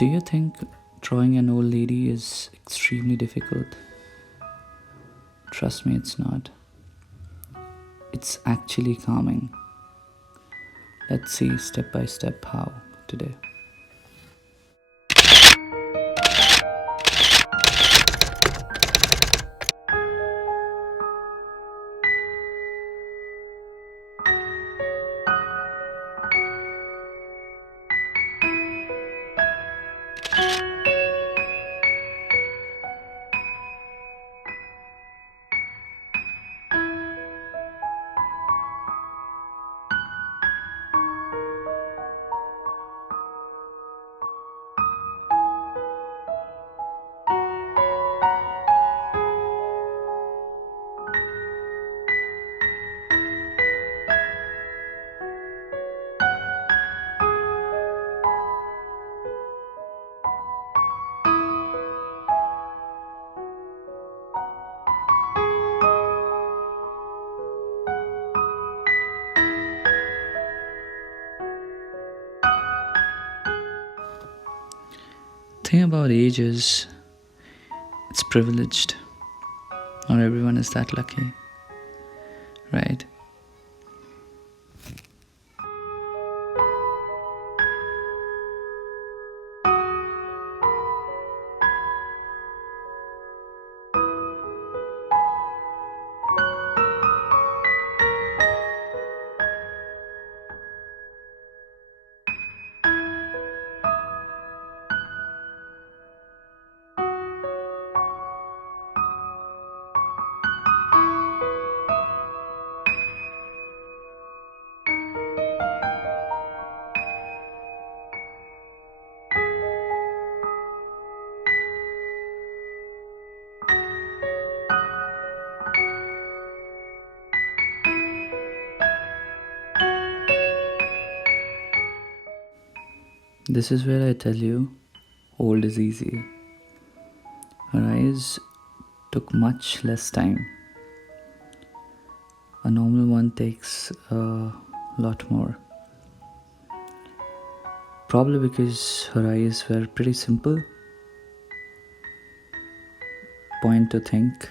Do you think drawing an old lady is extremely difficult? Trust me, it's not. It's actually calming. Let's see step by step how today. Thing about age is it's privileged. Not everyone is that lucky, right? This is where I tell you, old is easy. Rise took much less time. A normal one takes a lot more. Probably because her eyes were pretty simple. Point to think,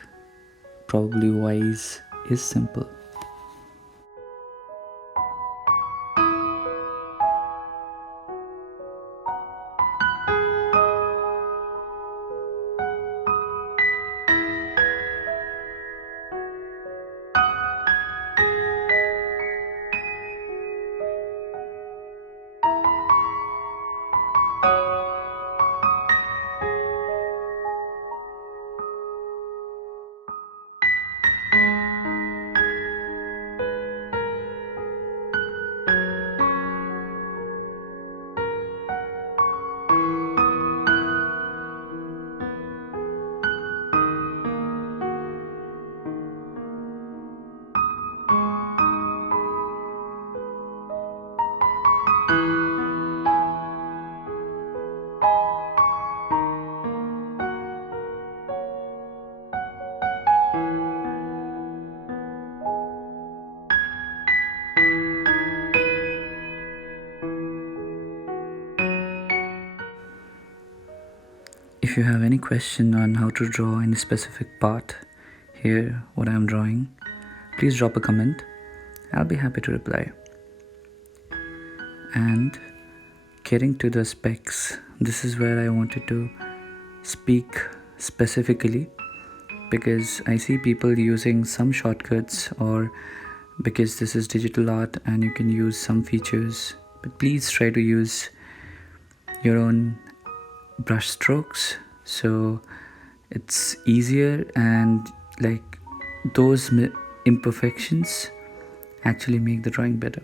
probably wise is simple. If you have any question on how to draw any specific part here, what I'm drawing, please drop a comment. I'll be happy to reply. And getting to the specs, this is where I wanted to speak specifically because I see people using some shortcuts or because this is digital art and you can use some features, but please try to use your own brush strokes so it's easier, and like those imperfections actually make the drawing better.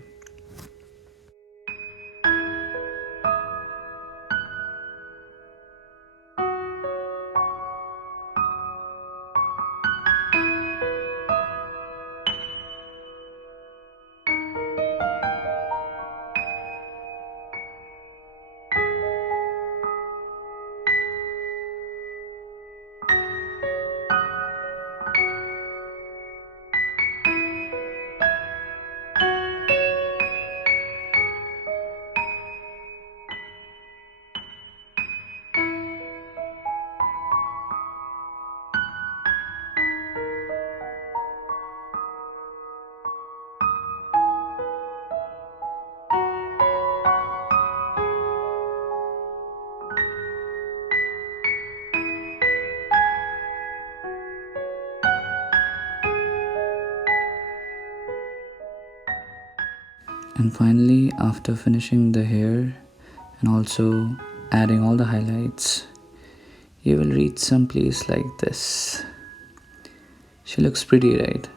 And finally, after finishing the hair and also adding all the highlights, you will reach some place like this. She looks pretty, right?